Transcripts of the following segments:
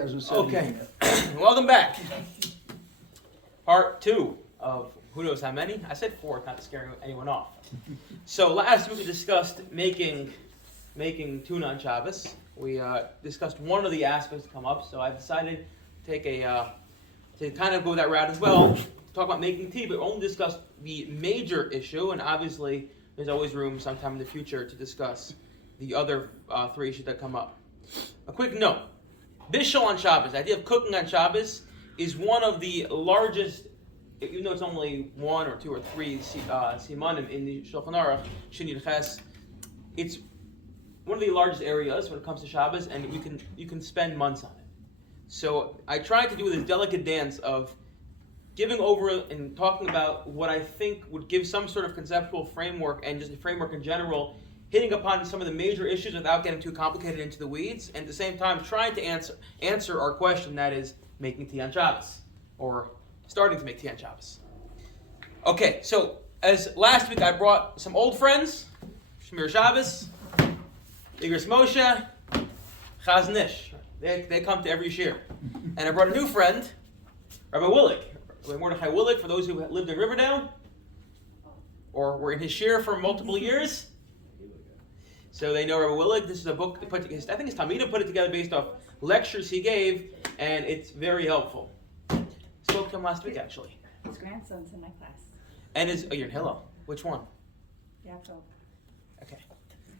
hasn't said Okay, anything yet. welcome back. Part 2 of who knows how many. I said 4, not scaring anyone off. So last week we discussed making tuna on Shabbos. We discussed one of the aspects that come up, so I decided to take to kind of go that route as well. Talk about making tea, but only discuss the major issue, and obviously there's always room sometime in the future to discuss the other 3 issues that come up. A quick note. Bishul on Shabbos, the idea of cooking on Shabbos, is one of the largest, even though it's only 1 or 2 or 3 simanim in the Shulchan Aruch, Shin Ches, it's one of the largest areas when it comes to Shabbos, and you can spend months on it. So I tried to do this delicate dance of giving over and talking about what I think would give some sort of conceptual framework and just a framework in general, hitting upon some of the major issues without getting too complicated into the weeds, and at the same time trying to answer our question, that is making tea on Shabbos, or starting to make tea on Shabbos. Okay, so as last week I brought some old friends, Shmir Shabbos, Igros Moshe, Chaz Nish. They come to every shiur. And I brought a new friend, Rabbi Willig. Rabbi Mordechai Willig, for those who lived in Riverdale, or were in his shiur for multiple years. So they know Rabbi Willig. This is a book, I think his Talmidim put it together based off lectures he gave, and it's very helpful. Spoke to him last week, actually. His grandson's in my class. And you're in Hillel. Which one? Yaakov. Okay.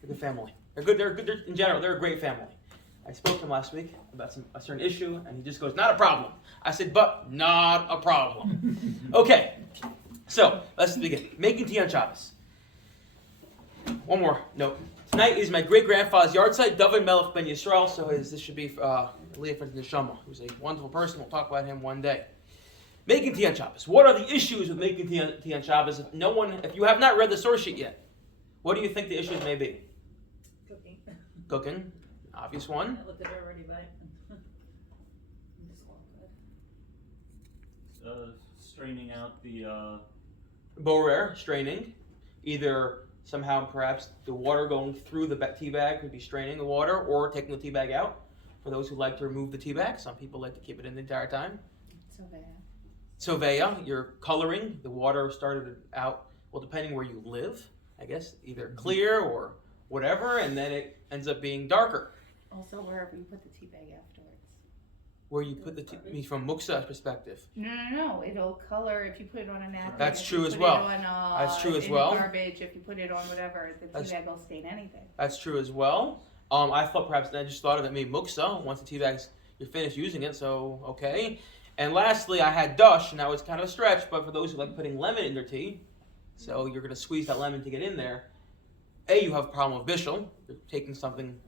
They're a good family. They're good. They're in general, they're a great family. I spoke to him last week about a certain issue, and he just goes, "Not a problem." I said, "But not a problem." Okay. So let's begin. Making tea on Shabbos. One more note. Tonight is my great-grandfather's yahrzeit, David Melech ben Yisrael, so this should be Leah for the Neshama, who's a wonderful person. We'll talk about him one day. Making tea on Shabbos. What are the issues with making tea on Shabbos? If you have not read the source sheet yet, what do you think the issues may be? Cooking. Obvious one. I looked at it already, but straining out the Borer, straining. Either somehow perhaps the water going through the tea bag could be straining the water, or taking the tea bag out. For those who like to remove the tea bag, some people like to keep it in the entire time. Soveya, you're coloring. The water started out, well, depending where you live, I guess, either clear or whatever, and then it ends up being darker. Also, wherever you put the tea bag afterwards. Where you put the tea, I mean, from Muksa's perspective. No. It'll color if you put it on a napkin. That's true as put well. It on, That's true as in well. Garbage. If you put it on whatever, the tea bag will stain anything. That's true as well. I just thought of it, maybe Muksa, once the tea bag's, you're finished using it, so okay. And lastly, I had Dush, and that was kind of a stretch, but for those who like putting lemon in their tea, so you're going to squeeze that lemon to get in there, A, you have a problem with Bishul. You're taking something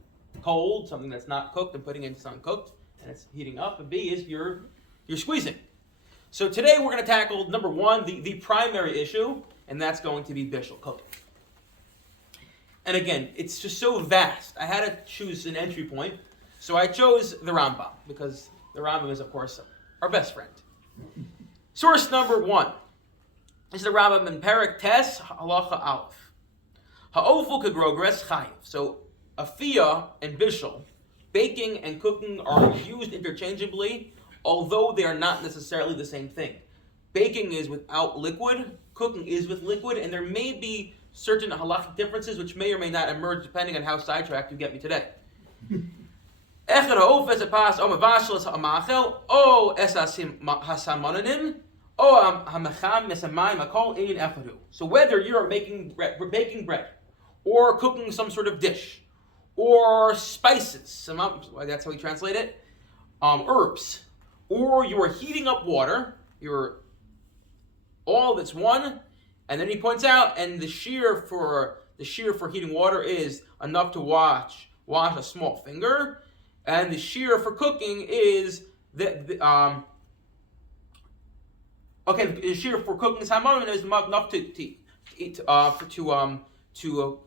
cold, something that's not cooked, and putting it in something cooked, and it's heating up. And B is you're squeezing. So today we're going to tackle, number 1, the primary issue, and that's going to be Bishul, cooking. And again, it's just so vast. I had to choose an entry point, so I chose the Rambam, because the Rambam is, of course, our best friend. Source number 1 is the Rambam in Perek Tes, Halacha Aleph. Ha'ofel kegrogres chayiv. So, afiyah and bishul, baking and cooking, are used interchangeably, although they are not necessarily the same thing. Baking is without liquid, cooking is with liquid, and there may be certain halachic differences which may or may not emerge depending on how sidetracked you get me today. So whether you're baking bread, or cooking some sort of dish, or spices, that's how we translate it, herbs, or you are heating up water, all that's one, and then he points out, and the shiur for heating water is enough to wash a small finger, and the shiur for cooking is the shiur for cooking is enough to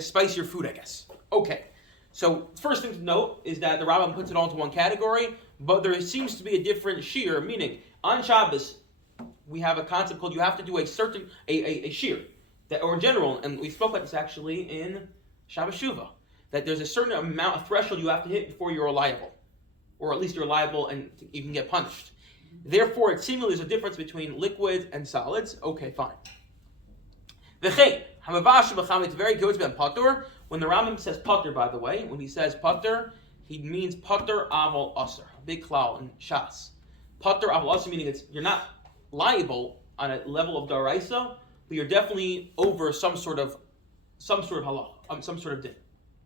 spice your food, I guess. Okay, so first thing to note is that the Rambam puts it all into one category, but there seems to be a different shiur, meaning on Shabbos we have a concept called you have to do a shiur, that, or in general, and we spoke about this actually in Shabbos Shuvah, that there's a certain amount of threshold you have to hit before you're liable. or at least you're liable and you can get punished. Therefore, it seemingly is a difference between liquids and solids. Okay, fine. V'chein, hamavash b'cham, it's very good to be patur. When the Rambam says patur, by the way, when he says patur, he means patur aval aser, big klal in Shas. Patur aval aser meaning you're not liable on a level of daraisa, but you're definitely over some sort of halacha, some sort of din.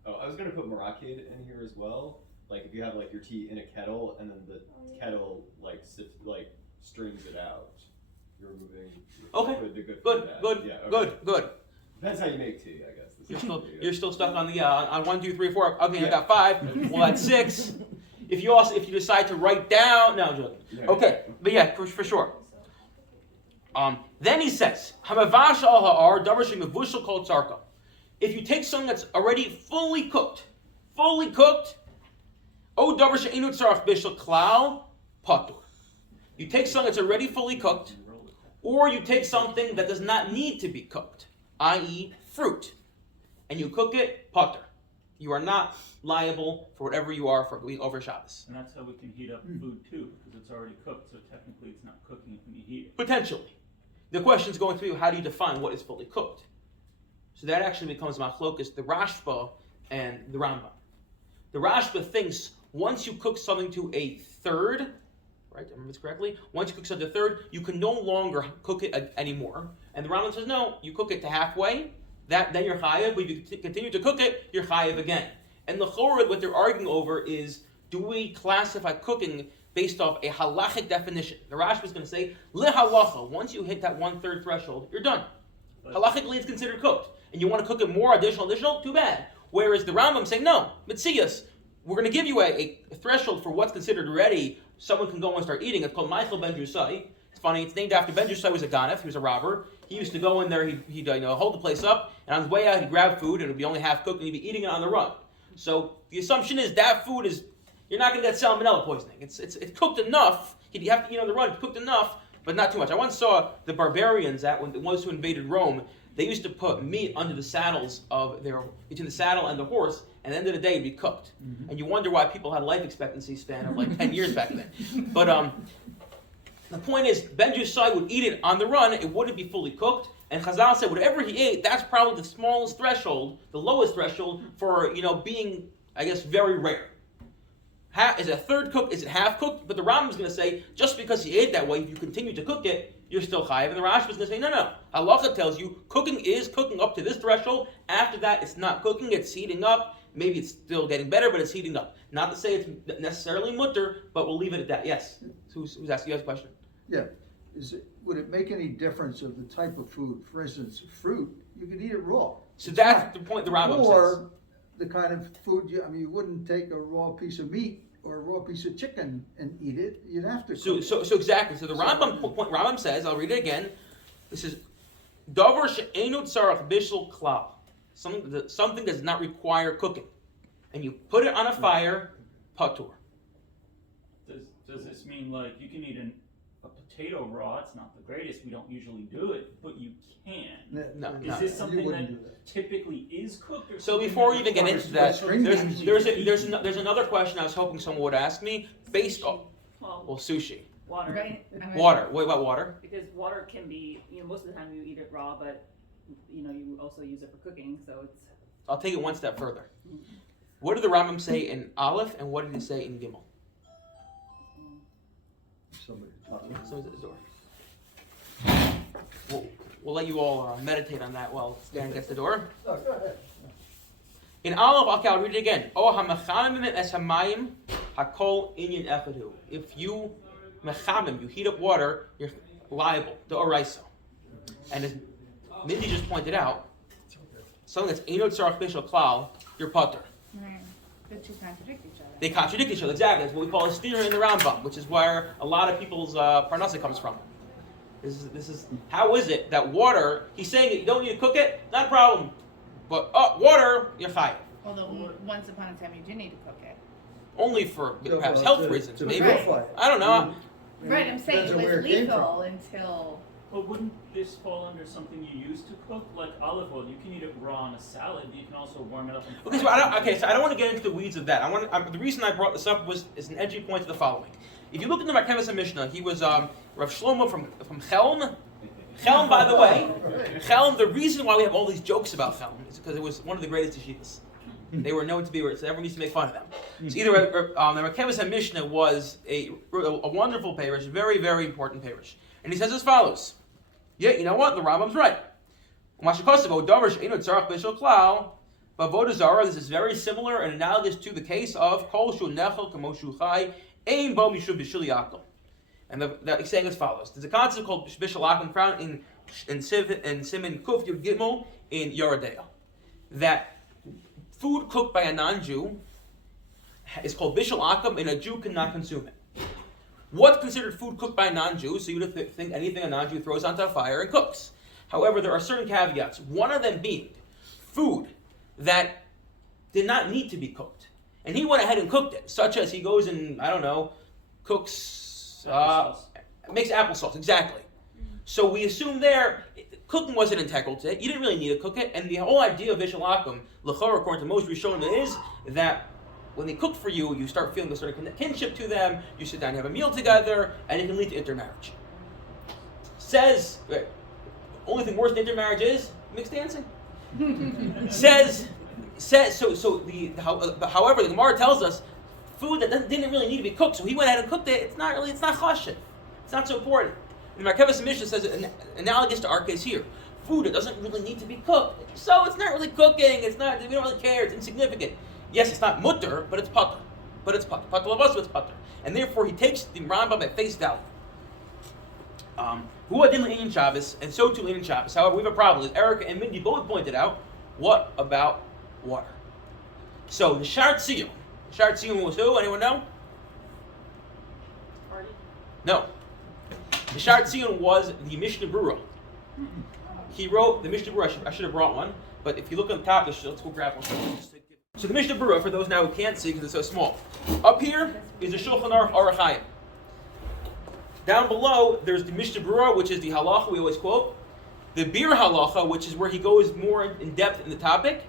Oh, I was gonna put marakid in here as well. Like if you have like your tea in a kettle and then the kettle strains it out, you're removing the good. Good. Depends how you make tea, I guess. You're still stuck on the on 1, 2, 3, 4. Okay, I got 5. Well, that's 6. If you decide to write down, no, I'm joking. Okay, but yeah, for sure. Then he says, "Hamavash al ha'ar davar shemevushel kol tzarka." If you take something that's already fully cooked, o davar she'enu tzarach bishel klal patur. You take something that's already fully cooked, or you take something that does not need to be cooked, i.e., fruit, and you cook it patur. You are not liable for whatever you are for going over Shabbos. And that's how we can heat up food too, because it's already cooked, so technically it's not cooking when you heat it. Potentially. The question is going to be, how do you define what is fully cooked? So that actually becomes machlokas, the Rashba and the Rambam. The Rashba thinks once you cook something to a third, right? I remember this correctly. Once you cook something to a third, you can no longer cook it anymore. And the Rambam says, no, you cook it to halfway. Then you're chayav, but if you continue to cook it, you're chayav again. And the chorah, what they're arguing over is, do we classify cooking based off a halachic definition? The Rashba is going to say, halacha. Once you hit that 1/3 threshold, you're done. Halachically, it's considered cooked. And you want to cook it more, additional, too bad. Whereas the Rambam saying, no, mitzias, we're going to give you a threshold for what's considered ready. Someone can go and start eating. It's called Michael Ben Jusai. It's funny, it's named after Ben Jusai was a ganef, he was a robber. He used to go in there, he'd hold the place up, and on his way out, he'd grab food, and it would be only half cooked, and he'd be eating it on the run. So the assumption is that food is, you're not going to get salmonella poisoning. It's cooked enough. You have to eat on the run. It's cooked enough, but not too much. I once saw the barbarians the ones who invaded Rome. They used to put meat under the saddles between the saddle and the horse, and at the end of the day, it'd be cooked. Mm-hmm. And you wonder why people had a life expectancy span of like 10 years back then. But the point is, Ben Jusai would eat it on the run. It wouldn't be fully cooked. And Chazal said, whatever he ate, that's probably the smallest threshold, the lowest threshold for being, I guess, very rare. Is it a third cooked? Is it half cooked? But the Rambam is going to say, just because you ate that way, if you continue to cook it, you're still chayiv. And the Rashba is going to say, no. Halacha tells you cooking is cooking up to this threshold. After that, it's not cooking, it's heating up. Maybe it's still getting better, but it's heating up. Not to say it's necessarily mutter, but we'll leave it at that. Yes? Who's asking you guys a question? Yeah. Would it make any difference of the type of food? For instance, fruit, you could eat it raw. So that's the point the Rambam says. Or the kind of food, you wouldn't take a raw piece of meat or a raw piece of chicken and eat it. You'd have to cook So exactly. So the Rambam says, I'll read it again. This is davar she'enu tzarach bishul klal. Something does not require cooking. And you put it on a fire, patur. Does this mean like you can eat a potato raw? It's not the greatest. We don't usually do it, but you can. No. Is this something that typically is cooked? Or So before we even get into that, there's another question I was hoping someone would ask me based on sushi. Water. Right? Water. What about water? Because water can be, most of the time you eat it raw, but you also use it for cooking, so it's. I'll take it one step further. What did the Rambam say in Aleph, and what did he say in Gimel? Someone's at the door. We'll let you all meditate on that while Stan gets the door. No, go ahead. In Aleph, I'll read it again. Oh, hamachamim es hamayim hakol inyan echadu. If you mechamim, you heat up water, you're liable. The oraisa. And as Mindy just pointed out, something that's enod tzarach bishul klal, you're patur. Right. The two contradict each other. They contradict each other, exactly. That's what we call a shiur in the Rambam, which is where a lot of people's parnassa comes from. This is how is it that water? He's saying that you don't need to cook it, not a problem. But water, you're chayav. Although once upon a time you did need to cook it. Only for perhaps health reasons, maybe. Purify it. I don't know. Right, I'm saying Depends it on where was it came legal until But wouldn't this fall under something you use to cook? Like olive oil, you can eat it raw on a salad, but you can also warm it up and Okay, so I don't want to get into the weeds of that. The reason I brought this up is an entry point to the following. If you look into my Kevis and Mishnah, he was Rav Shlomo from Chelm. Chelm, by the way, Chelm. The reason why we have all these jokes about Chelm is because it was one of the greatest yeshivas. They were known to be, so everyone used to make fun of them. So either the Rav Kevis and Mishnah was a wonderful parish, very, very important parish. And he says as follows. Yeah, you know what? The Rambam's right. This is very similar and analogous to the case of Kol Shu Nechel Kamo Shu Chai Ein Bo Mishu Bishul Yaakov. And he's saying as follows. There's a concept called Bishul Yaakov found in Siman Kuf Yud Gimel in Yoredea. That food cooked by a non-Jew is called Bishul Yaakov and a Jew cannot consume it. What's considered food cooked by a non-Jew? So you would think anything a non-Jew throws onto a fire and cooks. However, there are certain caveats. One of them being food that did not need to be cooked. And he went ahead and cooked it, such as he goes and, cooks, makes applesauce, exactly. So we assume there, cooking wasn't integral to it. You didn't really need to cook it. And the whole idea of Bishul Yaakov, l'chor, according to most Rishonim, is that when they cook for you, you start feeling a sort of kinship to them, you sit down and have a meal together, and it can lead to intermarriage. Says, only thing worse than intermarriage is mixed dancing. However, the Gemara tells us food that didn't really need to be cooked, so he went ahead and cooked it. It's not chashin. It's not so important. And Markevis and Mishnah says analogous to our case here. Food that doesn't really need to be cooked, so it's not really cooking. We don't really care. It's insignificant. Yes, it's not mutter, but it's pater. Pater lavos, it's pater. And therefore, he takes the Rambam at face value. Who adin l'inyan Shabbos, and so too l'inyan Shabbos. However, we have a problem. As Erica and Mindy both pointed out, what about water? So the Shar Tziyun. Shar Tziyun was who? Anyone know? Party? No. The Shar Tziyun was the Mishnah Berurah. He wrote the Mishnah Berurah. I should have brought one, but if you look on the top, let's go grab one. So the Mishnah Berurah, for those now who can't see because it's so small, up here is the Shulchan Aruch Orach Chaim. Down below, there's the Mishnah Berurah, which is the halacha we always quote. The Bir halacha, which is where he goes more in depth in the topic.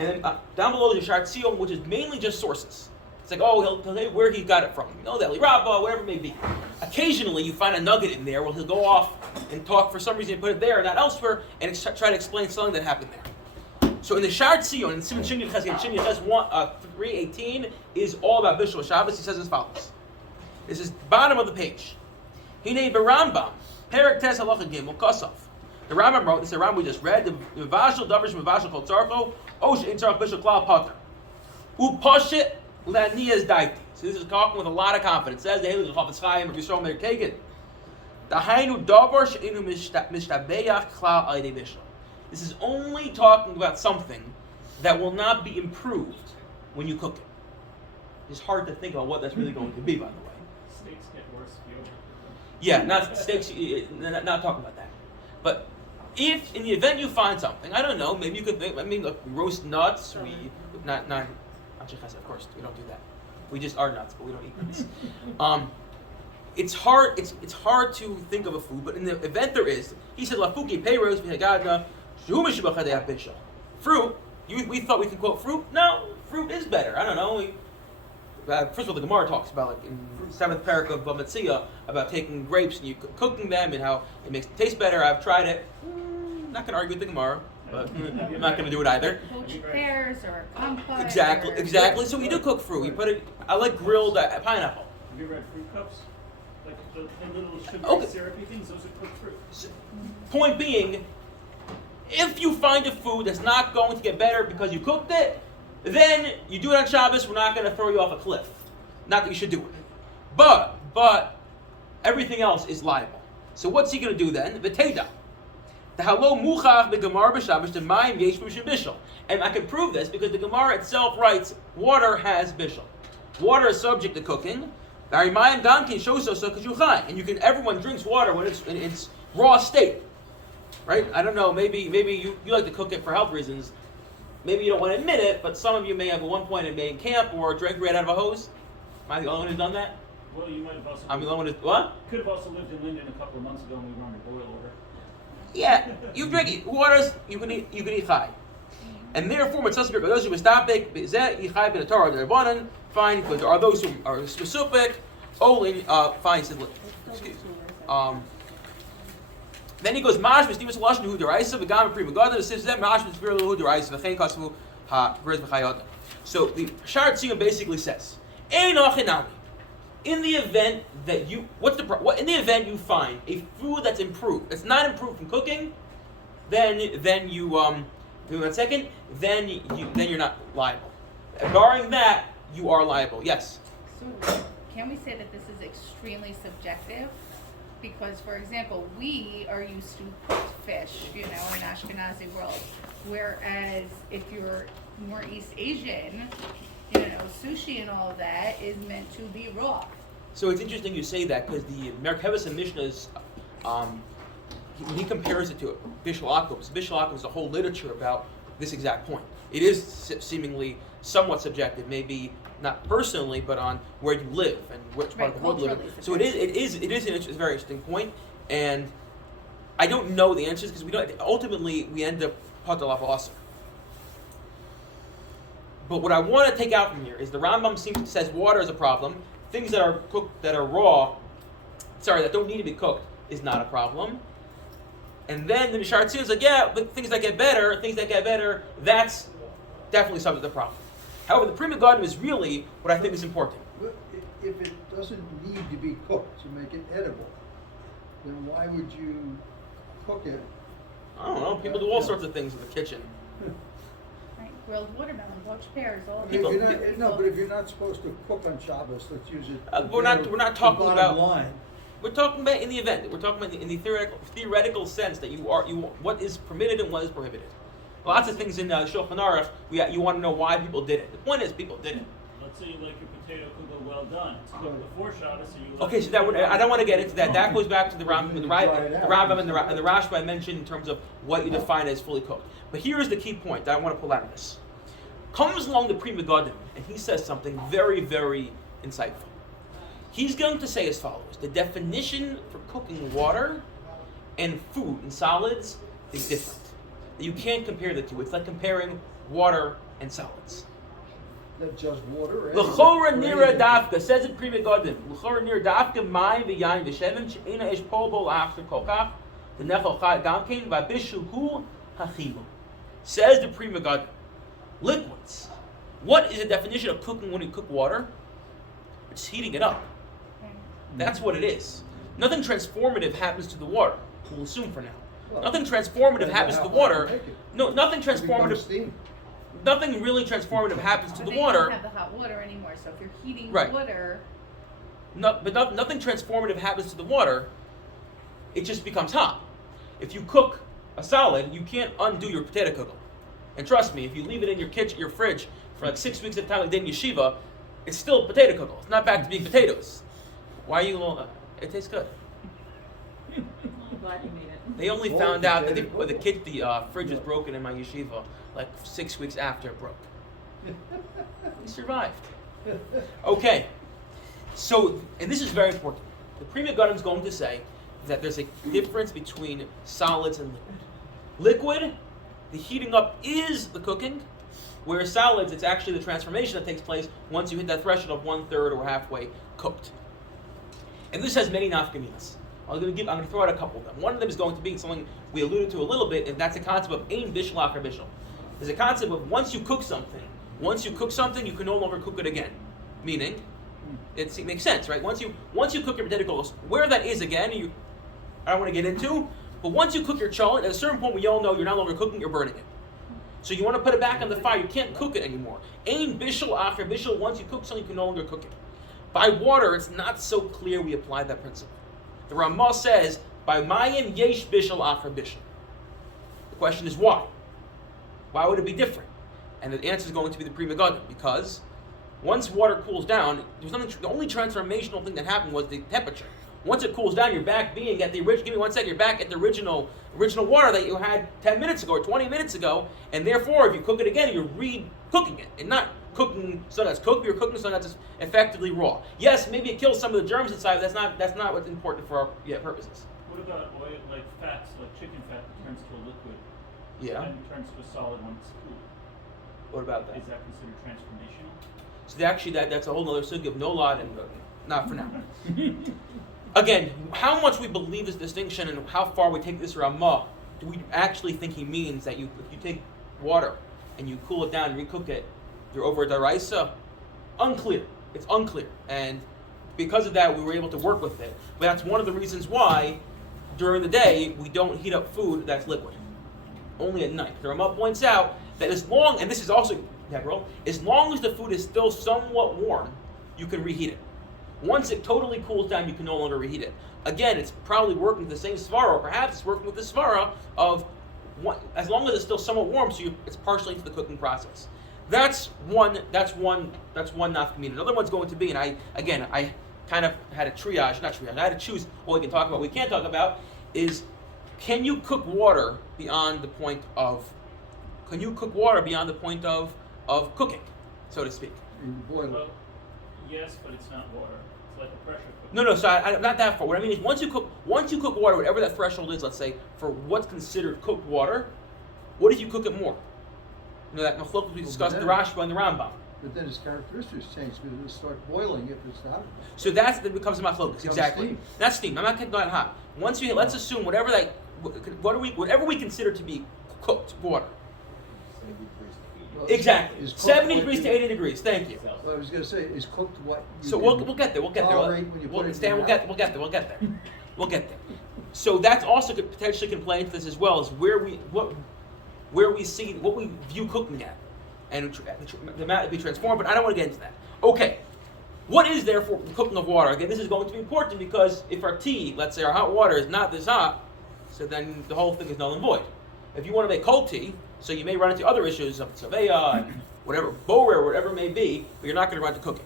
And then down below, there's Shar Tziyun, which is mainly just sources. It's like, he'll tell you where he got it from. The Eli Rabbah, whatever it may be. Occasionally, you find a nugget in there where he'll go off and talk for some reason and put it there and not elsewhere, and try to explain something that happened there. So in the Shar Tziyun, in Siman Shin Yud Ches 3:18, is all about Bishul Shabbos. He says as follows. This is bottom of the page. Hinei b'Rambam, Perek Tes Halacha Gimel Kosov. The Rambam wrote, this is the Rambam we just read, the Mevashel Davrish Mevashel Kol Tzarcho, Osh Ein Tzarch Bishul Klal Pater. U Poshit La'niyas Daiti. So this is talking with a lot of confidence. It says, the Halachos Chafetz Chaim, Rabbi Yisrael Meir Kagan. Dahainu Davar She'enu Mishtabeach Klal Aydei Bishul. This is only talking about something that will not be improved when you cook it. It's hard to think about what that's really going to be, by the way. Steaks get worse if you overcook them. Yeah, not steaks, not talking about that. But if in the event you find something, I don't know, maybe you could think, roast nuts, not shechasa, of course, we don't do that. We just are nuts, but we don't eat nuts. It's hard to think of a food, but in the event there is, he said, Lafuki peiros v'hagadna, fruit, we thought we could quote fruit? No, fruit is better. I don't know. First of all, the Gemara talks about, in the 7th parak of Bamitzia, about taking grapes and cooking them and how it makes it taste better. I've tried it. I'm not going to argue with the Gemara, but I'm not going to do it either. Poached pears or kumquat. Exactly. So we do cook fruit. We put it. I like grilled pineapple. Have you read fruit cups? Like the little sugary syrupy things, those are cooked fruit. Point being, if you find a food that's not going to get better because you cooked it, then you do it on Shabbos, we're not going to throw you off a cliff. Not that you should do it. But everything else is liable. So what's he going to do then? V'teida. The halo muchach be'gemar b'Shabbos the mayim yesh b'shel. And I can prove this because the Gemara itself writes, water has bishul. Water is subject to cooking. And you can, everyone drinks water when it's in its raw state. Right? I don't know, maybe you like to cook it for health reasons. Maybe you don't want to admit it, but some of you may have at one point made camp or drank right out of a hose. Am I the only one who's done that? Well, you might have also. I'm alone with what? Could have also lived in Linden a couple of months ago and we were under boil order. Yeah, you drink waters, you can eat chai. And therefore, mitzvah spirit, those who mistapik, bezeh, yichai ben Torah, they're bonan, fine, because there are those who are specific, olin, fine, says, excuse then he goes, mash, misdimus lashon hu deraisa, v'gam prima gadol, the says that mash, misdimus hu deraisa, v'chein kasvu ha v'rez v'chayot. So the Shar Tziyun basically says, ein achinami. In the event that you, in the event you find a food that's improved, it's not improved from cooking, then you, give me 1 second, then you're not liable. Barring that, you are liable. Yes. So can we say that this is extremely subjective? Because, for example, we are used to cooked fish, in Ashkenazi world. Whereas if you're more East Asian, sushi and all of that is meant to be raw. So it's interesting you say that because the Merkavas and Mishnahs, he compares it to Bishul Akum. So Bishul Akum is a whole literature about this exact point. It is seemingly somewhat subjective, maybe not personally, but on where you live and which part of the world you live in. So it is a very interesting point, and I don't know the answers because we don't. Ultimately, we end up patal avasar. But what I want to take out from here is the Rambam says water is a problem. Things that are cooked, that are raw, that don't need to be cooked, is not a problem. And then the Shar Tziyun is like, yeah, but things that get better, that's definitely something the problem. However, the Prima Garden is really what I think is important. Well, if it doesn't need to be cooked to make it edible, then why would you cook it? I don't know. People do all sorts of things in the kitchen. Right, grilled watermelon, poached pears, all of People- But if you're not supposed to cook on Shabbos, let's use it. We're not talking the about. bottom line. We're talking about in the event. We're talking about in the theoretical sense that what is permitted and what is prohibited. Lots of things in Shulchan Aruch, you want to know why people did it. The point is, people did it. Let's say you like your potato kugel well done. It's cooked before Shabbos, so you. Okay, so I don't want to get into that. That goes back to the Rambam and the Rashba I mentioned in terms of what you define as fully cooked. But here is the key point that I want to pull out of this. Comes along the Pri Megadim, and he says something very, very insightful. He's going to say as follows: the definition for cooking water and food and solids is different. You can't compare the two. It's like comparing water and solids. That's just water. L'chora nira dafka says it Pri Megadim. L'chora nira dafka mayim v'yayin v'shevim she'ena ish pol bol after kolkach the nechol chai gamkein v'abishul hu hachilu. Says the Pri Megadim. Liquids. What is the definition of cooking when you cook water? It's heating it up. That's what it is. Nothing transformative happens to the water. We'll assume for now. Well, Nothing transformative happens to the water. make it. No, nothing It becomes transformative. steam. Nothing really transformative happens to But the they don't water. have the hot water anymore, so if you're heating Right. water, Nothing transformative happens to the water. It just becomes hot. If you cook a solid, you can't undo your potato kugel. And trust me, if you leave it in your kitchen, your fridge for like 6 weeks at a time, like they in yeshiva, it's still potato kugel. It's not back to being potatoes. Why are you? It tastes good. I'm glad you made it. They only Oh, found out that potato the fridge was broken in my yeshiva like 6 weeks after it broke. He survived. Okay, so and this is very important. The Pri Megadim is going to say that there's a difference between solids and liquid. Liquid, the heating up is the cooking, whereas solids, it's actually the transformation that takes place once you hit that threshold of 1/3 or halfway cooked. And this has many nafkaminas. I'm going to throw out a couple of them. One of them is going to be something we alluded to a little bit, and that's the concept of ein bishul achar bishul. There's a concept of once you cook something, you can no longer cook it again. Meaning, it makes sense, right? Once you cook your potato kugels, where that is again, I don't want to get into, but once you cook your cholent, at a certain point we all know you're no longer cooking, you're burning it. So you want to put it back on the fire, you can't cook it anymore. Ein bishul achar bishul, once you cook something, you can no longer cook it. By water, it's not so clear we apply that principle. The Ramah says, by mayim yesh bishul achar bishul. The question is why? Why would it be different? And the answer is going to be the Pri Megadim, because once water cools down, there's nothing. The only transformational thing that happened was the temperature. Once it cools down, you're back being at the original. Give me 1 second. You're back at the original water that you had 10 minutes ago or 20 minutes ago, and therefore, if you cook it again, you're re-cooking it and not cooking something that's cooked, but you're cooking something that's effectively raw. Yes, maybe it kills some of the germs inside, but that's not what's important for our purposes. What about oil, like fats, like chicken fat that turns to a liquid? Yeah. And turns to a solid when it's cooled. What about that? Is that considered transformational? So actually, that's a whole other sugi of no lot and not for now. Again, how much we believe this distinction and how far we take this Ramah, do we actually think he means that if you take water and you cool it down and recook it, you're over a daraisa? Unclear. It's unclear. And because of that, we were able to work with it. But that's one of the reasons why, during the day, we don't heat up food that's liquid. Only at night. The Ramah points out that as long, and this is also integral, as long as the food is still somewhat warm, you can reheat it. Once it totally cools down, you can no longer reheat it. Again, it's probably working with the same svara, or perhaps it's working with the svara of as long as it's still somewhat warm, so it's partially into the cooking process. That's one nafkamina. Another one's going to be, and I kind of had a triage, not triage, I had to choose what we can talk about. What we can't talk about is, can you cook water beyond the point of cooking, so to speak? You boil it. Well, yes, but it's not water. It's like a pressure cooker. No, so I'm not that far. What I mean is, once you cook water, whatever that threshold is, let's say, for what's considered cooked water, what if you cook it more? You know, that machlokes we discussed, the Rashba and the Rambam. But then its characteristics change because it'll start boiling if it's hot. So that becomes a machlokes, exactly. Steam. That's steam. I'm not getting that hot. Let's assume whatever we consider to be cooked water. 70 degrees to 80. Well, Exactly. is cooked 70 what degrees you- to 80 degrees. Thank you. Well, I was going to say, is cooked what you So can we'll get there. tolerate when you put it in Stan, your we'll get there. So that's also could potentially play into this as well, is where we see what we view cooking at, and the amount to be transformed. But I don't want to get into that. Okay, what is there for the cooking of water? Again, this is going to be important because if our tea, let's say our hot water, is not this hot, so then the whole thing is null and void. If you want to make cold tea, so you may run into other issues of Saveya and whatever, Borer, whatever it may be, but you're not going to run into cooking.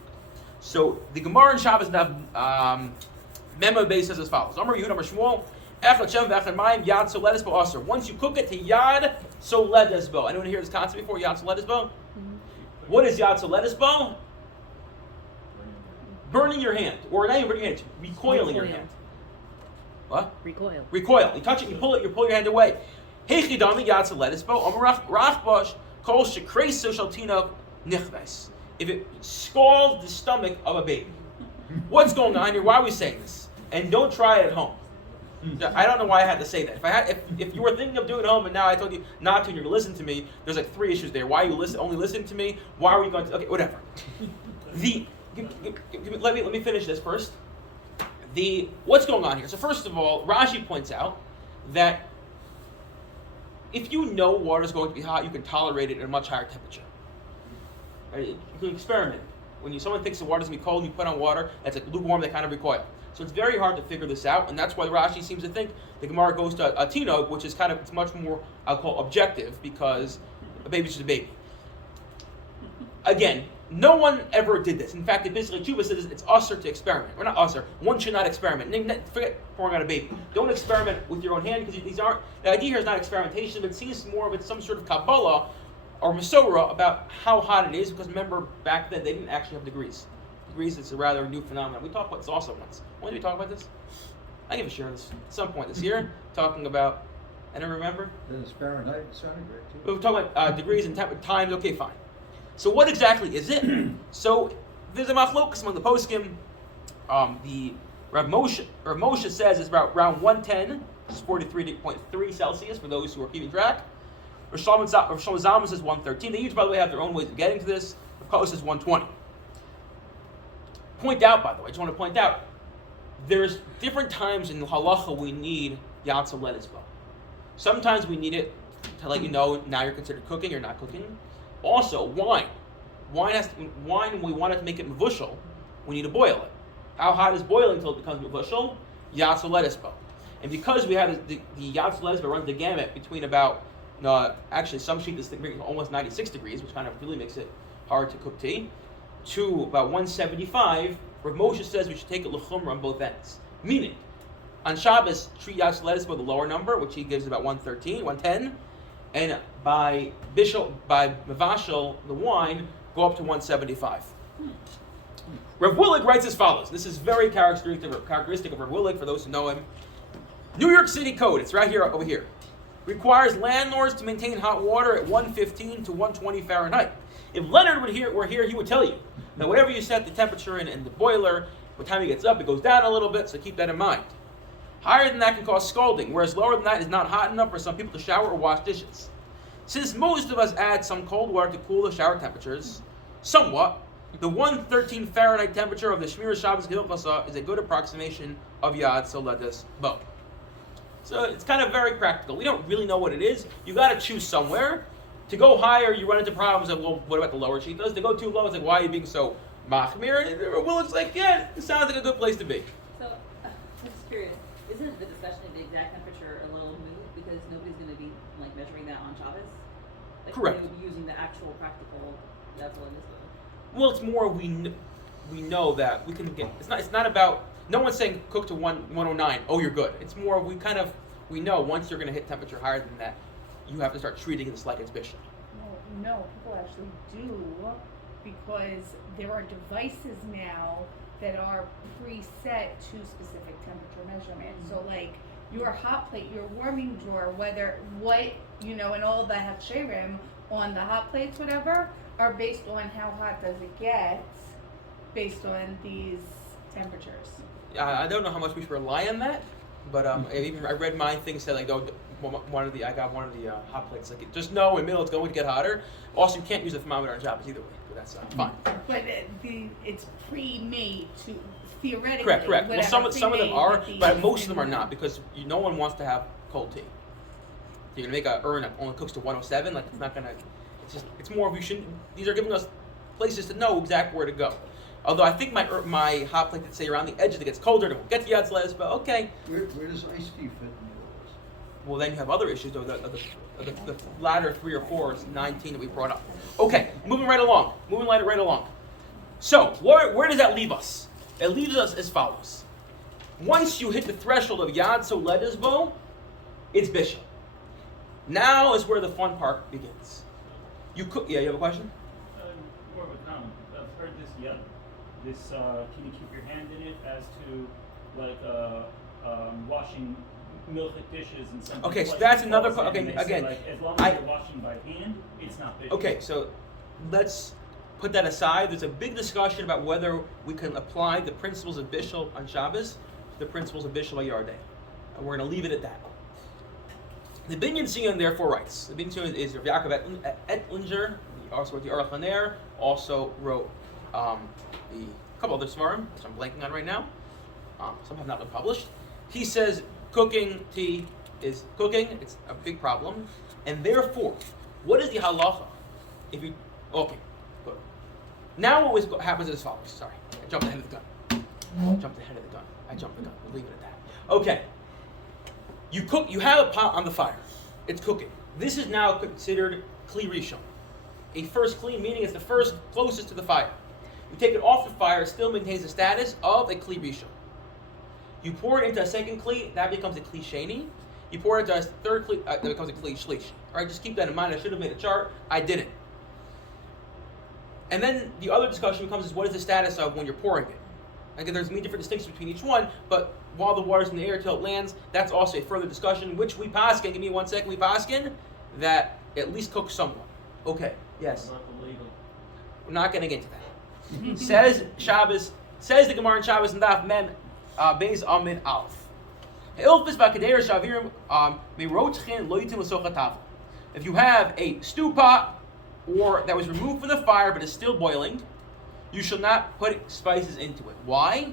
So the Gemara in Shabbos Memo base says as follows: Amar Yehuda Amar Shmuel, Echad Shem v'Echad Mayim Yad Soledes Bo Aser. Once you cook it to Yad Soledes Bo. Anyone hear this concept before? Yad Soledes Bo. What is Yad Soledes Bo? Burning your hand, or not even burning your hand, recoiling your hand. What? Recoil. Recoil. You touch it, you pull your hand away. Heichidami Yad Soledes Bo. Amar Rachbash Kol Shekreso Shaltina Nichves. If it scalds the stomach of a baby. What's going on here? Why are we saying this? And don't try it at home. I don't know why I had to say that. If you were thinking of doing it at home and now I told you not to and you're going to listen to me, there's like 3 issues there. Why are you only listening to me? Why are we going to... Okay, whatever. Let me finish this first. What's going on here? So first of all, Rashi points out that if you know water is going to be hot, you can tolerate it at a much higher temperature. Right? You can experiment. When someone thinks the water's going to be cold and you put on water that's like lukewarm, they kind of recoil. So it's very hard to figure this out, and that's why Rashi seems to think the Gemara goes to a tino, which is it's much more, I'll call objective, because a baby's just a baby. Again, no one ever did this. In fact, basically Chuba says it's usher to experiment. Or not usher, one should not experiment. Forget pouring on a baby. Don't experiment with your own hand, because the idea here is not experimentation, but it seems more of it's some sort of Kabbalah or Masorah about how hot it is, because remember, back then, they didn't actually have degrees. Degrees is a rather new phenomenon. We talked about this also once. When did we talk about this? I give a share this at some point this year, talking about, I don't remember. Then it's Fahrenheit, centigrade too. We were talking about degrees and times, okay, fine. So what exactly is it? So there's a machlokas among the poskim. The Rav Moshe says it's about around 110, which is 43.3 Celsius for those who are keeping track. Rosh Zalman says 113. They each, by the way, have their own ways of getting to this. Rav Koh says 120. Point out, by the way, I just want to point out, there's different times in the halacha we need Yad Soledes Bo. Sometimes we need it to let you know now you're considered cooking or not cooking. Also, wine. Wine, we want it to make it mevushal, we need to boil it. How hot is boiling until it becomes mevushal? Yad Soledes Bo. And because we have the Yad Soledes Bo runs the gamut between about, actually some sheet is almost 96 degrees, which kind of really makes it hard to cook tea, to about 175, where Moshe says we should take a l'chumra on both ends. Meaning, on Shabbos, treat Yad Soledes Bo the lower number, which he gives about 113, 110, and by Mevashel, the wine, go up to 175. Rav Willig writes as follows. This is very characteristic of Rav Willig, for those who know him. New York City Code, it's right here, over here, requires landlords to maintain hot water at 115 to 120 Fahrenheit. If Leonard were here, he would tell you that whatever you set the temperature in the boiler, by the time he gets up, it goes down a little bit, so keep that in mind. Higher than that can cause scalding, whereas lower than that is not hot enough for some people to shower or wash dishes. Since most of us add some cold water to cool the shower temperatures, somewhat, the 113 Fahrenheit temperature of the Shmir Shabbos Hilchasa is a good approximation of Yad Soledes Bo. So it's kind of very practical. We don't really know what it is. You got to choose somewhere. To go higher, you run into problems of, well, what about the lower sheet does? To go too low, it's like, why are you being so machmir? Well, it's like, yeah, it sounds like a good place to be. So, I'm just curious, isn't the discussion of the exact temperature a little moot because nobody's going to be like measuring that on Shabbos? Like, Correct. They would be using the actual practical level in this book. Well, it's more we know that we can get. It's not about. No one's saying cook to 109. Oh, you're good. It's more we know once you're going to hit temperature higher than that, you have to start treating this like it's bishul. No, people actually do, because there are devices now that are preset to specific temperature measurements. So like your hot plate, your warming drawer, and all the hachsherim on the hot plates, whatever, are based on how hot does it get based on these temperatures. I don't know how much we should rely on that, but I read my thing said like, I got one of the hot plates. Like, just know in the middle it's going to get hotter. Also, you can't use a thermometer on Shabbos either way, but that's fine. But it's pre-made to theoretically. Correct. Well, whatever, some of them are, pre-made but with most these of them are not, and- because no one wants to have cold tea. You're gonna make an urn that only cooks to 107. Like, it's not gonna. It's more of you shouldn't. These are giving us places to know exactly where to go. Although I think my hot plate that say around the edges it gets colder, and we'll get to Yad Soledes, but okay. Where does iced tea fit in all this? Well, then you have other issues, though, the latter 3 or 4, 19 that we brought up. Okay, moving right along. So, where does that leave us? It leaves us as follows. Once you hit the threshold of Yad Soledes Bo, it's bishul. Now is where the fun part begins. You have a question? More of a comment. I've heard this yet. Can you keep your hand in it as to like washing milk dishes and something? Okay, so like that's that another falls in, okay, and they say, again, like, as long as you're washing by hand, it's not bishul. Okay, so let's put that aside. There's a big discussion about whether we can apply the principles of bishul on Shabbos to the principles of bishul by Yardei. And we're going to leave it at that. The Binyan Sion therefore writes. The Binyan Sion is Rav Yaakov Ettlinger, also wrote the Aruch LaNer, also wrote a couple other svarim, which I'm blanking on right now. Some have not been published. He says cooking tea is cooking. It's a big problem, and therefore, what is the halacha? Good. Now what happens is as follows. Sorry, I jumped ahead of the gun. We'll leave it at that. Okay. You cook. You have a pot on the fire. It's cooking. This is now considered kli rishon. A first kli, meaning it's the first closest to the fire. You take it off the fire, it still maintains the status of a kli rishon. You pour it into a second kli, that becomes a kli sheni. You pour it into a third kli, that becomes a kli shlish. All right, just keep that in mind. I should have made a chart. I didn't. And then the other discussion becomes is what is the status of when you're pouring it. Again, there's many different distinctions between each one, but while the water's in the air till it lands, that's also a further discussion, which we paskin, give me 1 second, we paskin, that at least cooks somewhat. Okay, yes. What about the ladle? We're not going to get to that. Says the Gemara in Shabbos and Daf Mem Beis Amid Aleph. If you have a stew pot or that was removed from the fire but is still boiling, you shall not put spices into it. Why?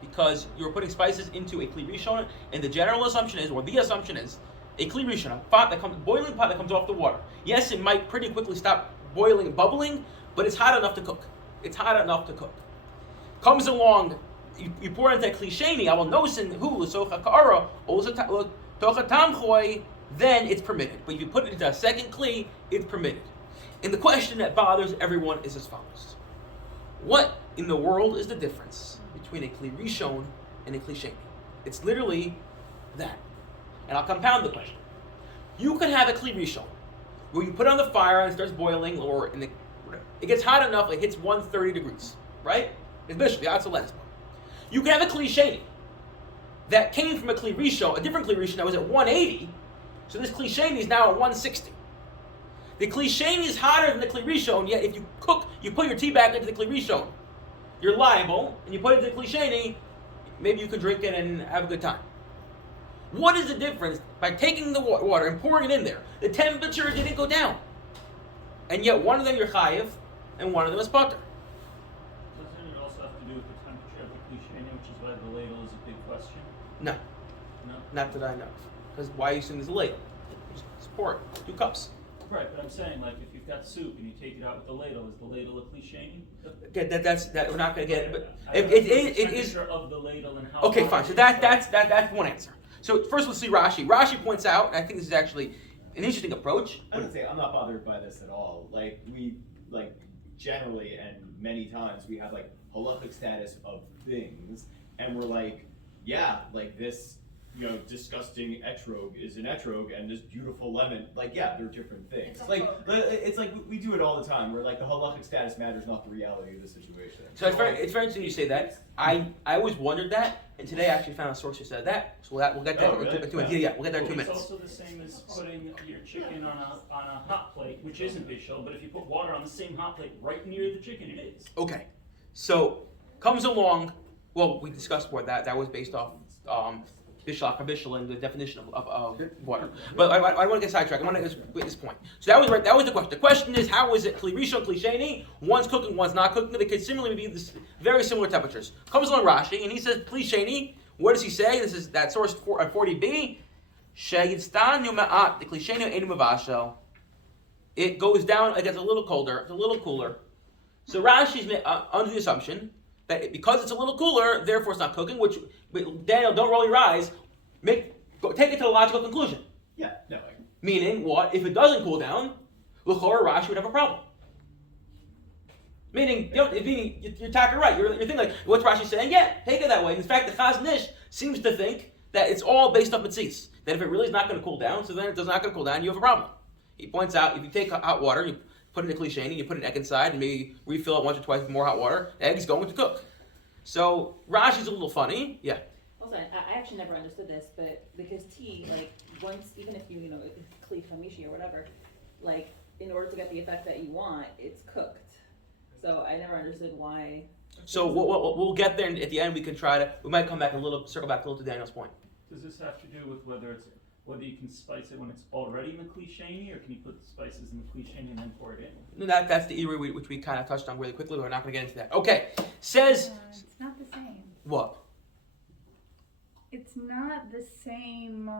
Because you're putting spices into a kli rishon, and the general assumption is, or the assumption is, a kli rishon, boiling pot that comes off the water. Yes, it might pretty quickly stop boiling and bubbling, but it's hot enough to cook. Comes along, you pour into a kli sheni, I will nosin hu l'socha ka'ara, tocha tamchoy, then it's permitted. But if you put it into a second kli, it's permitted. And the question that bothers everyone is as follows. What in the world is the difference between a kli rishon and a kli sheni? It's literally that. And I'll compound the question. You could have a kli rishon where you put it on the fire and it starts boiling, or in the It gets hot enough, it hits 130 degrees, right? Especially that's a lettuce. You can have a kli sheni that came from a kli rishon, a different kli rishon that was at 180. So this kli sheni is now at 160. The kli sheni is hotter than the kli rishon, yet if you cook, you put your tea back into the kli rishon, you're liable, and you put it into the kli sheni, maybe you could drink it and have a good time. What is the difference by taking the water and pouring it in there? The temperature didn't go down. And yet one of them you're chayiv, and one of them is pater. Doesn't it also have to do with the temperature of the kli sheni, which is why the ladle is a big question? No, No? not that I know. Because why are you using this ladle? Just pour it, 2 cups. Right, but I'm saying, like, if you've got soup and you take it out with the ladle, is the ladle a kli sheni? Okay, that's we're not going to get. But I it don't know the is. temperature of the ladle and how. Okay, hot fine. it So is. that's one answer. So first, let's see Rashi. Rashi points out, and I think this is actually an interesting approach. I would say I'm not bothered by this at all. Like we generally and many times we have like halachic status of things, and we're like, yeah, like this, disgusting etrog is an etrog, and this beautiful lemon, like yeah, they're different things. It's like we do it all the time. We're like the halachic status matters, not the reality of the situation. So it's very interesting you say that. I always wondered that, and today I actually found a source who said that. So we'll get that. Oh, really? Yeah, we'll get there in 2 It's minutes. also the same as putting your chicken on a hot plate, which isn't bishul, but if you put water on the same hot plate right near the chicken, it is. Okay, so comes along. Well, we discussed what that was based off bishul and the definition of water. But I want to get sidetracked. I want to get this point. So that was right. That was the question. The question is, how is it kli rishon, kli sheni? One's cooking, one's not cooking. They could similarly be very similar temperatures. Comes along Rashi and he says kli sheni. What does he say? This is that source 40b. Sheyitzdan ma'at the kli sheni einu mavashel. It goes down. It gets a little colder. It's a little cooler. So Rashi's under the assumption that because it's a little cooler, therefore it's not cooking. Which Daniel, don't roll your eyes. Take it to the logical conclusion. Yeah, no. Meaning, what if it doesn't cool down? L'chora Rashi would have a problem. Meaning, you're talking right. You're thinking like, what's Rashi saying? Yeah, take it that way. In fact, the Chaz Nish seems to think that it's all based off mitzis. That if it really is not going to cool down, so then it's not going to cool down, you have a problem. He points out, if you take hot water, you put it in a kli sheni, you put an egg inside, and maybe refill it once or twice with more hot water, the egg is going to cook. So Rashi's a little funny. Yeah. Also, I actually never understood this, but because tea, like, once, even if you kli hamishi or whatever, like, in order to get the effect that you want, it's cooked. So I never understood why. So we'll get there, and at the end we might come back circle back a little to Daniel's point. Does this have to do with whether you can spice it when it's already in the kli sheni, or can you put the spices in the kli sheni and then pour it in? That's the area which we kind of touched on really quickly. We're not going to get into that. Okay, says It's not the same. what? It's not the same.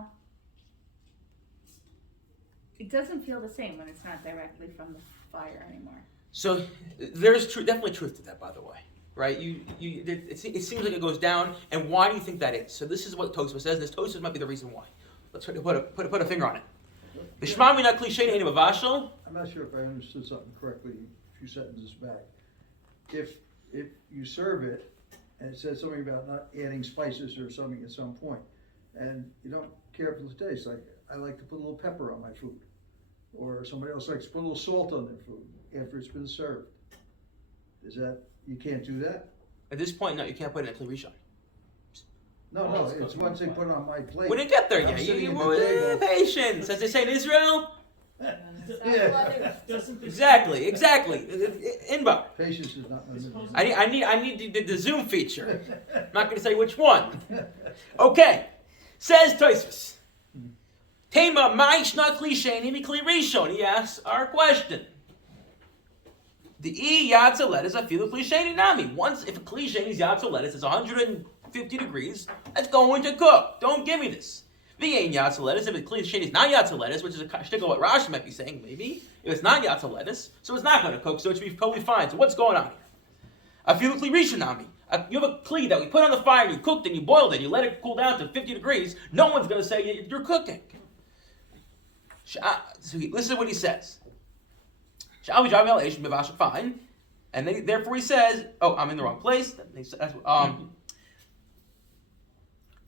It doesn't feel the same when it's not directly from the fire anymore. So there's definitely truth to that, by the way, right? It seems like it goes down, and why do you think that is? So this is what Tosfos says, and this Tosfos might be the reason why. Let's try to put a finger on it. B'shma mina kli sheni einu mavashel. I'm not sure if I understood something correctly a few sentences back. If you serve it, and it says something about not adding spices or something at some point, and you don't care for the taste, like I like to put a little pepper on my food, or somebody else likes to put a little salt on their food after it's been served. Is that, you can't do that? At this point, no, you can't put it in a kli rishon. No, it's once they put it on my plate. We didn't get there I'm yet. sitting You at the were table. patience, as they say in Israel. Yeah. Doesn't this Exactly. Inba. Patience is not limited. I need the Zoom feature. I'm not going to say which one. Okay. Says Tosfos. Tema ma'ishna kli sheni mikli rishon. He asks our question. The yatsa lettuce afilu kli sheni nami. Once if a kli sheni's yatsa lettuce is 150 degrees, it's going to cook. Don't give me this. V'yein yatsa lettuce. If a kli sheni is not yatsa lettuce, which is a shtick of what Rashi might be saying, maybe if it's not yatsa lettuce, so it's not going to cook. So it should be totally fine. So what's going on here? Afilu kli rishon nami. You have a kli that we put on the fire, and you cooked and you boiled it, you let it cool down to 50 degrees. No one's going to say you're cooking. So listen to what he says. Fine. And then, therefore he says, oh, I'm in the wrong place.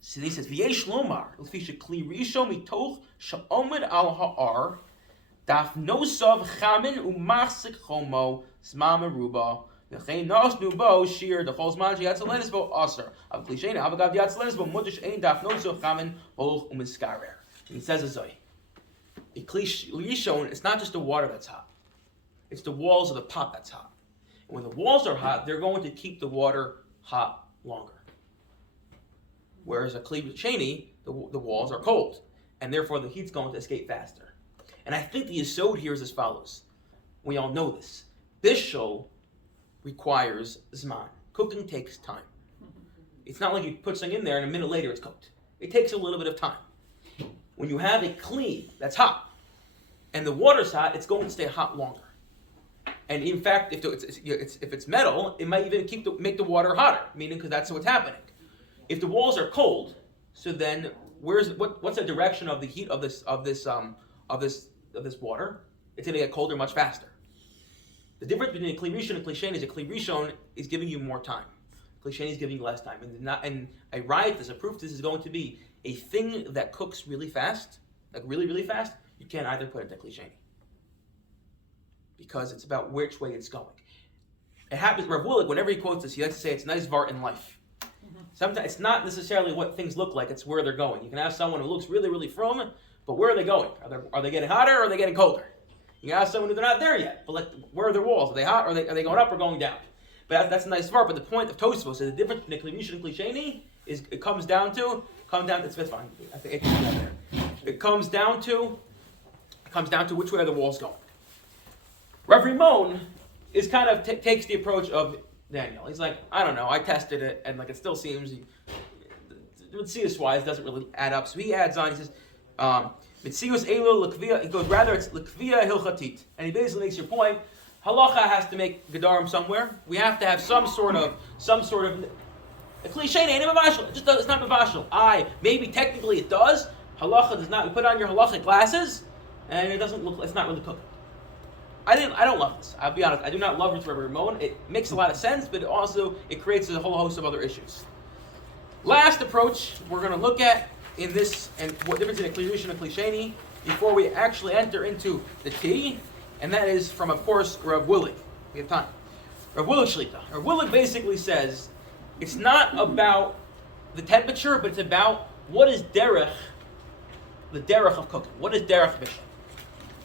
So he says, V'yesh lomar, l'fisha kli rishon mitoch sha'omed al ha'ar, Dafnosov chamin umachsik chomo zman meruba. V'chein nosnu bo shiur dechol zman sheyatzalenis bo aser. Av klisheni avagav yatzalenis bo mudish ein dafnosov chamin holoch umiskarer. He says a zoy. A klishon, it's not just the water that's hot. It's the walls of the pot that's hot. And when the walls are hot, they're going to keep the water hot longer. Whereas a klisheni, the walls are cold. And therefore the heat's going to escape faster. And I think the yesod here is as follows. We all know this. Bishul requires zman. Cooking takes time. It's not like you put something in there and a minute later it's cooked. It takes a little bit of time. When you have a kli that's hot, and the water's hot, it's going to stay hot longer. And in fact, if it's metal, it might even make the water hotter, meaning because that's what's happening. If the walls are cold, so then what's the direction of the heat of this water? It's going to get colder much faster. The difference between a kli rishon and kli sheni is a kli rishon is giving you more time. Kli sheni is giving you less time. And I write this, a proof this is going to be a thing that cooks really fast, like really, really fast. You can't either put it into kli sheni because it's about which way it's going. It happens. Rav Willig, whenever he quotes this, he likes to say it's nice vart in life. Sometimes it's not necessarily what things look like; it's where they're going. You can have someone who looks really, really from, but where are they going? Are they getting hotter or are they getting colder? You can ask someone who they're not there yet, but like, where are their walls? Are they hot or are they going up or going down? But that's a nice vart. But the point of Tosfos is the difference between a kli rishon and kli sheni is it comes down to it's fine. I think it comes down to which way are the walls going. Rav Rimon is kind of takes the approach of Daniel. He's like, I don't know, I tested it and like it still seems Mitzius wise doesn't really add up. So he adds on. He says, Mitzius elo l'kvia. He goes rather it's l'kvia hilchatit, and he basically makes your point. Halacha has to make gedarim somewhere. We have to have some sort of a cliche ain't a mavashal. It's not mavashal. Maybe technically it does. Halacha does not. You put on your halachic glasses, and it doesn't look. It's not really cooking. I don't love this. I'll be honest. I do not love Rabbi Ramon. It makes a lot of sense, but it creates a whole host of other issues. Last approach we're going to look at in this, and what difference in a kli rishon and kli sheni before we actually enter into the tea, and that is from, of course, Rav Willig. We have time. Rav Willig Shlita. Rav Willig basically says it's not about the temperature, but it's about what is the derech of cooking. What is derech bishul?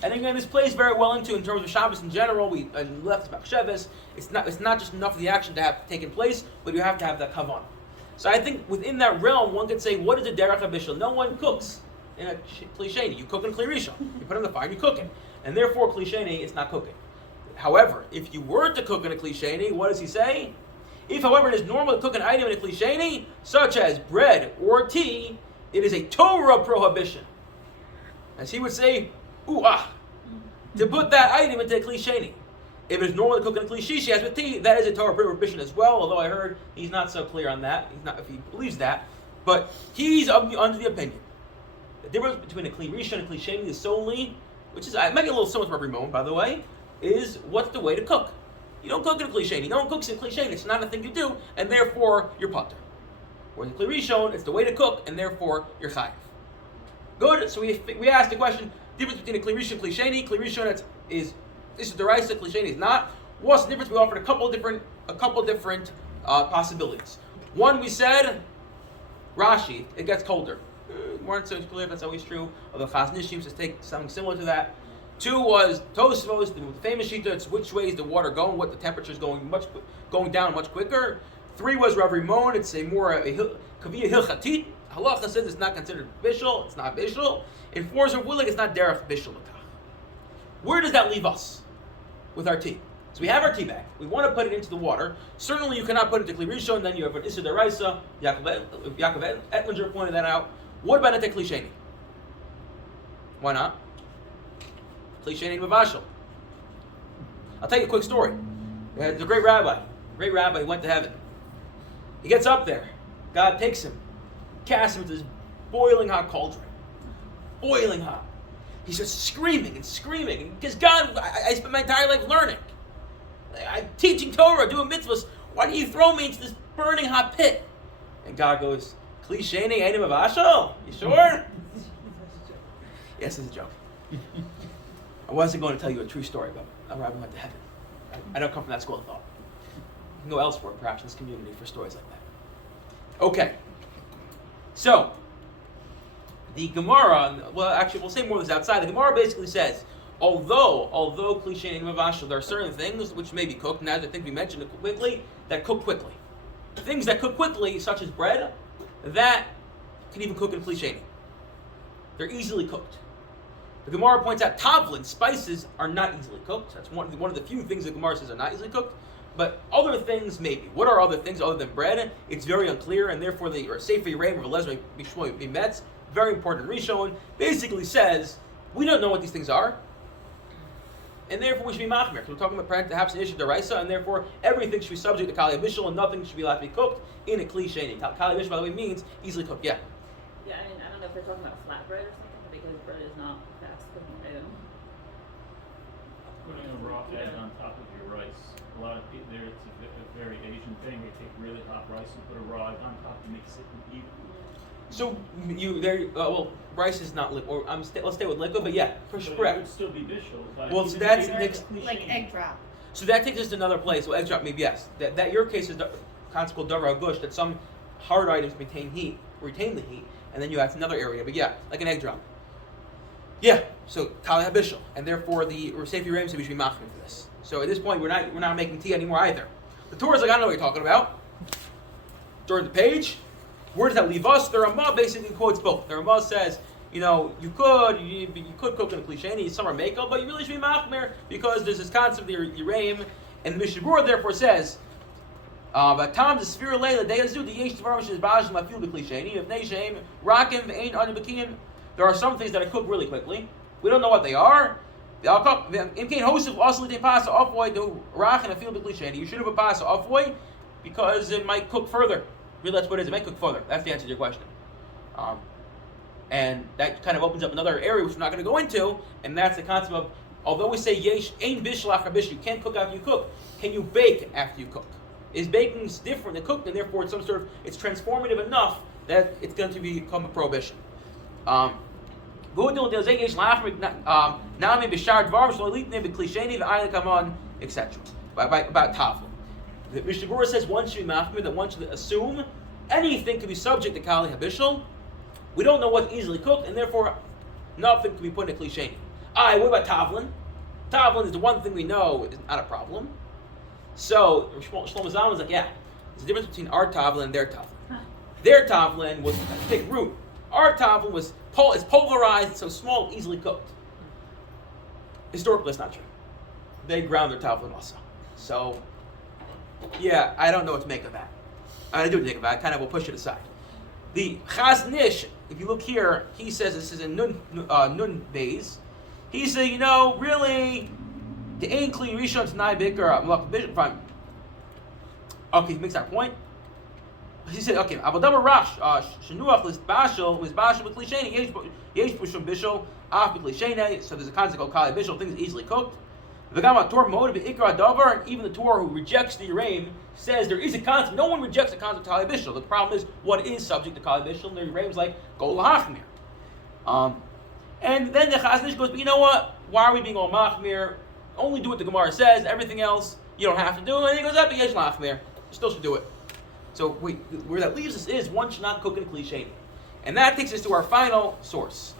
And again, this plays very well in terms of Shabbos in general. We left about Shabbos. It's not just enough of the action to have taken place, but you have to have that kavanah. So I think within that realm, one could say, what is a derech bishul? No one cooks in a kli sheni. You cook in kli rishon. You put it on the fire, you cook it. And therefore, kli sheni, it's not cooking. However, if you were to cook in a kli sheni, what does he say? If, however, it is normal to cook an item in a kli sheni, such as bread or tea, it is a Torah prohibition. As he would say, to put that item into a kli sheni. If it's normal to cook in a kli shishi as with tea, that is a Torah prohibition as well, although I heard he's not so clear on that. He's not, if he believes that. But he's under the opinion. The difference between a kli rishon and a kli sheni is solely, which is, I might get a little similar to Rabbi Ramon, by the way, is what's the way to cook. You don't cook in a kli sheni. No one cooks in a kli sheni. It's not a thing you do, and therefore you're patur. Whereas in kli rishon, it's the way to cook, and therefore you're chayiv. Good. So we asked the question: difference between a kli rishon and kli sheni. Kli rishon is deraisa. Kli sheni is not. What's the difference? We offered a couple different possibilities. One, we said Rashi. It gets colder. We weren't so clear if that's always true. Although Chaz Nishim says take something similar to that. Two was Tosfos, the famous shita. It's which way is the water going? What the temperature is going down much quicker. Three was Rav Rimon. It's a kaviyah hilchatit. Halacha says it's not considered bishul. It's not bishul. And four is Rav Willig. It's not derech bishul. Where does that leave us with our tea? So we have our tea bag. We want to put it into the water. Certainly, you cannot put it into kli rishon. Then you have an issur deraisa. Yaakov Ettlinger pointed that out. What about a kli sheni? Why not? Kli sheni mavashal. I'll tell you a quick story. The great rabbi went to heaven. He gets up there. God takes him, casts him into this boiling hot cauldron. Boiling hot. He's just screaming and screaming. Because God, I spent my entire life learning. I'm teaching Torah, doing mitzvahs. Why do you throw me into this burning hot pit? And God goes, Kli sheni ain't mavashal? You sure? Yes, it's a joke. I wasn't going to tell you a true story about a rabbi went to heaven. I don't come from that school of thought. You can go elsewhere, perhaps in this community, for stories like that. Okay. So, the Gemara, well, actually, we'll say more of this outside. The Gemara basically says, although cliche and mavashal, there are certain things which may be cooked, and as I think we mentioned it quickly, that cook quickly. Things that cook quickly, such as bread, that can even cook in cliche. They're easily cooked. The Gemara points out tavlin, spices, are not easily cooked. That's one of the few things the Gemara says are not easily cooked. But other things, maybe. What are other things other than bread? It's very unclear, and therefore the Sefer Yereim of Elazar Bimetz, very important Rishon, basically says, we don't know what these things are, and therefore we should be machmir. So we're talking about perhaps an issue deraisa, and therefore everything should be subject to kali abishal, and nothing should be allowed to be cooked in a cliche. Kali abishal, by the way, means easily cooked. Yeah. Yeah, I mean, I don't know if they're talking about flatbread or something, because bread is not fast cooking item. Putting a raw egg on top of your rice. A lot of people there, it's a very Asian thing. They take really hot rice and put a raw egg on top to mix it and eat it. So rice is not liquid. Let's stay with liquid, but yeah, But it correct. would still be bishul. But Well, so even that's if you next- cliche- Like egg drop. So that takes us to another place. Well, egg drop, maybe yes. That your case is the concept called davar gush, that some hard items retain the heat, and then you have another area. But yeah, like an egg drop. Yeah. So kali habishal, and therefore the Sefer Yereim said we should be machmir for this. So at this point, we're not making tea anymore either. The Torah is like, I don't know what you're talking about. During the page, where does that leave us? The Ramah basically quotes both. The Ramah says, you could cook in a cliche, some are makeup, but you really should be machmir because there's this concept of the Yereim, and the Mishnah Berurah therefore says, "But Tom the sphere leila deyazu the yesh tvarim shis ba'ashim afil b'cliche if neishem rakim ve'ein anu b'kiyim." There are some things that are cooked really quickly. We don't know what they are. You should have a pasa afvoy because it might cook further. Really, that's what it is. It might cook further. That's the answer to your question. And that kind of opens up another area which we're not going to go into, and that's the concept of, although we say yesh ein bishul achar bishul, you can't cook after you cook. Can you bake after you cook? Is baking different than cooking, and therefore it's it's transformative enough that it's going to become a prohibition. Etc. About tafel. The Mishnah Berurah says one should be machmir, that one should assume anything could be subject to kali habishal. We don't know what's easily cooked, and therefore nothing can be put in a cliche. What about tavlin? Tavlin is the one thing we know is not a problem. So Shlomo Zalman was like, yeah, there's a difference between our tavlin and their tavlin. Their tavlin was a thick root. Our tavlin is pulverized, so small, easily cooked. Historically, it's not true. They ground their tavlin also. So, yeah, I don't know what to make of that. I do think about it. Kind of will push it aside. The Chaz Nish, if you look here, he says this is in Nun Beis. He said, really, the Ein Kli Rishon T'nai Bikar Malach Bishop. Fine. Okay, he makes that point. He said, okay, Avadabar Rash Shenuach List Bashel was Bashel with Klisheni Yesh Pushum Bishel Af Klishene. So there's a concept called Kali Bishel, things easily cooked. V'gam Torah Moed Ikra Davar. Even the Torah who rejects the Yereim says there is a concept. No one rejects the concept of Kali Bishel. The problem is what is subject to Kali Bishel. And the Yereim's like go lahachmir. And then the Chaz Nish goes, but you know what? Why are we being all machmir? Only do what the Gemara says. Everything else you don't have to do. And he goes up yesh lachmir. You still should do it. So where that leaves us is one should not cook in a cliche. And that takes us to our final source.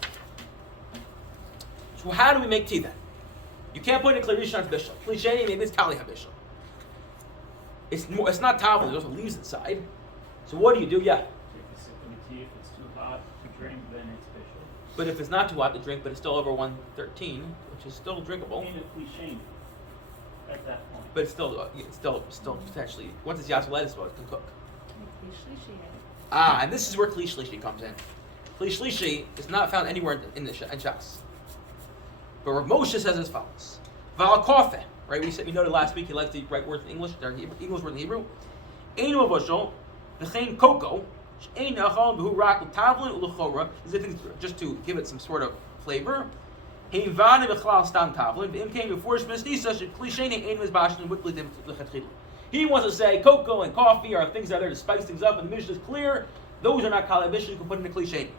So how do we make tea then? You can't put in a Klirishon Bishul. Cliche, maybe it's Kali HaBishul. It's not tavla, there's also leaves inside. So what do you do? Yeah. Take a sip of the tea. If it's too hot to drink, then it's bishul. But if it's not too hot to drink, but it's still over 113, which is still drinkable. I mean, a cliche at that point. But it's still potentially, once it's Yasser lettuce, it can cook. And this is where Kli Shlishi comes in. Kli Shlishi is not found anywhere in Shas. But Rav Moshe says as follows: Val kofe, right? We noted last week he likes to write words in English. They're English words in Hebrew. Ein u'vushel v'chein koko she'ein achal b'hu rak l'tavlin u'l'chora. These are things just to give it some sort of flavor. Hein vane b'chlal stam tavlin v'im came before shmisnisa sheklishein ein mizbashin with lidim l'chatchila. He wants to say cocoa and coffee are things that are there to spice things up, and the Mishnah is clear. Those are not Kali Bishul. You can put in a cliche.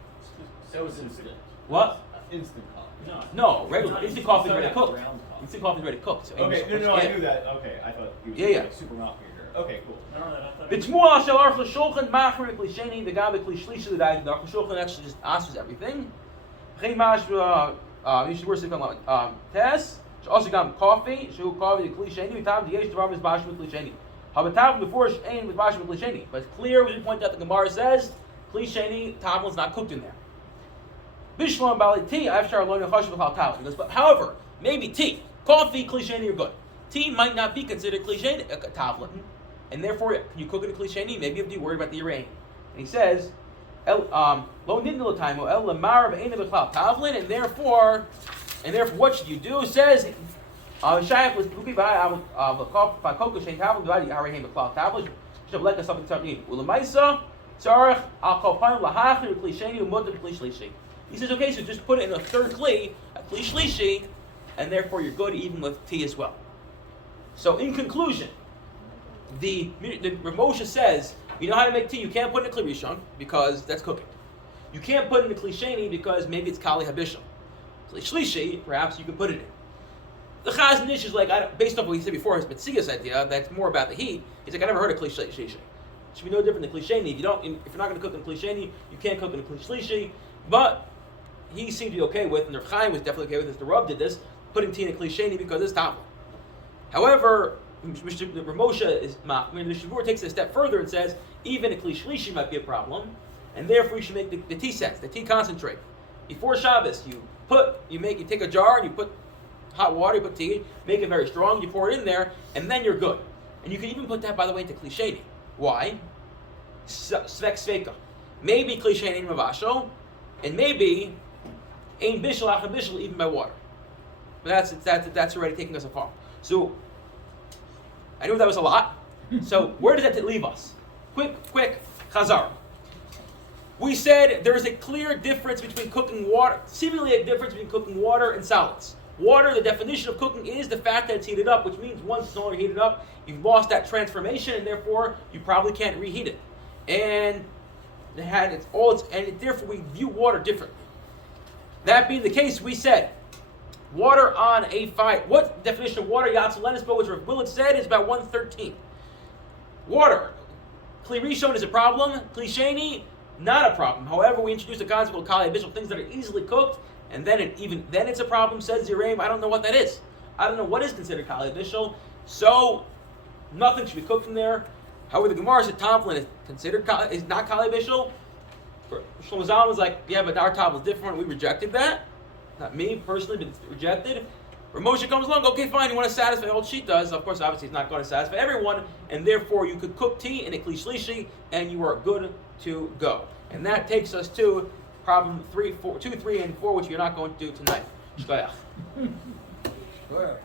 That was instant. What? Instant Kali. No, regular Not instant coffee is instant ready coffee. cooked. Ground coffee. Instant coffee is ready cooked. So Okay, English- no, I yeah. knew that. Okay, I thought he was Yeah. like super mafia here. Okay, cool. I don't know that. I thought. B'tmua shel aruch l'shulchan machmer kli sheni v'gam b'kli shlishi l'dayim. The aruch l'shulchan actually just answers everything. V'chein mash you should worse than tes. Also gam coffee. Shehu coffee the kli sheni v'tam v'yesh d'rav is bash b'kli sheni. Habatav before shein with bash b'kli sheni. But it's clear as we point out the Gemara says kli sheni tablets not cooked in there. Bishlam bali tea. I've shared alone chash v'chal tablets. He goes, but however, maybe tea, coffee, kli sheni are good. Tea might not be considered kli sheni a tablet. And therefore, can you cook it in klisheni? Maybe you have to be worried about the rain. And he says, lo nidnul taimo el lamar ve'ena b'chlal tavlin, and therefore, what should you do? Says, shayach was puki b'koko shein tavlin d'vadi harehem b'chlal tavlin should let us something tzarnin ulamaisa tzarich al kolpayim lahachir klisheni u'modim klishlishi. He says, okay, so just put it in a third kli, a klishlishi, and therefore you're good even with tea as well. So in conclusion, the Moshe says, you know how to make tea, you can't put it in a kli rishon because that's cooking. You can't put it in a kli sheni because maybe it's kali habishal. Kli shlishi, perhaps you can put it in. The Chazon Ish is like, based off what he said before, his Metzigas idea, that's more about the heat. He's like, I never heard of kli shlishi. It should be no different than kli sheni. If you're not going to cook in kli sheni, you can't cook in a kli shlishi. But he seemed to be okay with, and Rav Chaim was definitely okay with this. The Rav did this, putting tea in a kli sheni because it's tafel. However, Moshe is the Shavur takes it a step further and says even a kli shlishi might be a problem, and therefore you should make the tea sets, the tea concentrate. Before Shabbos, you take a jar and you put hot water, you put tea, make it very strong, you pour it in there, and then you're good. And you can even put that, by the way, into kli sheni. Why? Svek sveka. Maybe kli sheni mavashal, and maybe ein bishul acha bishul even by water. But that's already taking us apart. So I knew that was a lot. So where does that leave us? Quick, chazar. We said there is a clear difference between cooking water, seemingly a difference between cooking water and solids. Water, the definition of cooking is the fact that it's heated up, which means once it's no longer heated up, you've lost that transformation, and therefore you probably can't reheat it. And therefore we view water differently. That being the case, we said water on a fire. What definition of water? Yatzel Lenisbo, which Rav Willett said, is about 1/13. Water. Kli Rishon is a problem. Kli Sheni, not a problem. However, we introduced a concept of Kali Abishal, things that are easily cooked, and then it's a problem, says Ziraim. I don't know what that is. I don't know what is considered Kali Abishal. So, nothing should be cooked in there. However, the Gemara said Tavlin is not Kali Abishal. Shlomo Zalman was like, yeah, but our table is different. We rejected that. Not me personally, but it's rejected. Where Moshe comes along, okay, fine, you want to satisfy all she does. Of course, obviously, he's not going to satisfy everyone, and therefore you could cook tea in a kli shlishi, and you are good to go. And that takes us to problem 2, 3, and 4, which you're not going to do tonight. Shkoyach. Well.